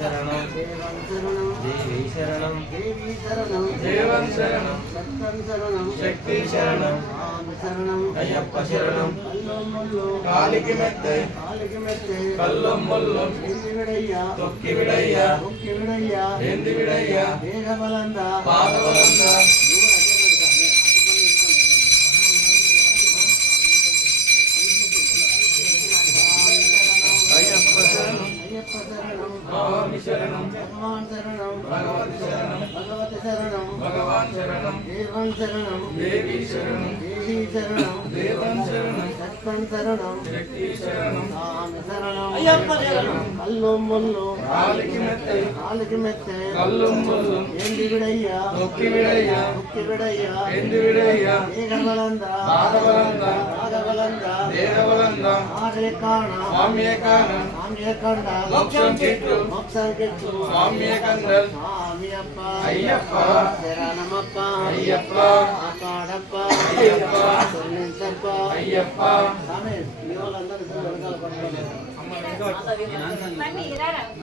शरणं देवी शरणं देवं शरणं शक्ति शरणं अय्यप्प शरणं कालिकी मेत्ते कल्लुम मुल्लुम तोक्की विडय्या एंदी विडय्या पादबलंदा स्वामी शरणं भगवान शरणं भगवान शरणं देवी शरणं देवं शरणं शक्ति शरणं अय्यप्प शरणं कल्लुम मुल्लुम कालिकी मेत्ते कल्लुम मुल्लुम एंदी विडय्या तोक्की विडय्या एंदी विडय्या पादबलंदा देहबलंदा स्वामी काण मोक्षं किट्टु स्वामी कंडल अय्यप्प शरणमप्प अय्यप्प आकाडप्प अय्यप्प सोन्निंचप्प अय्यप्प स्वामी యోలందరూ వెనకాల పట్టుకోండి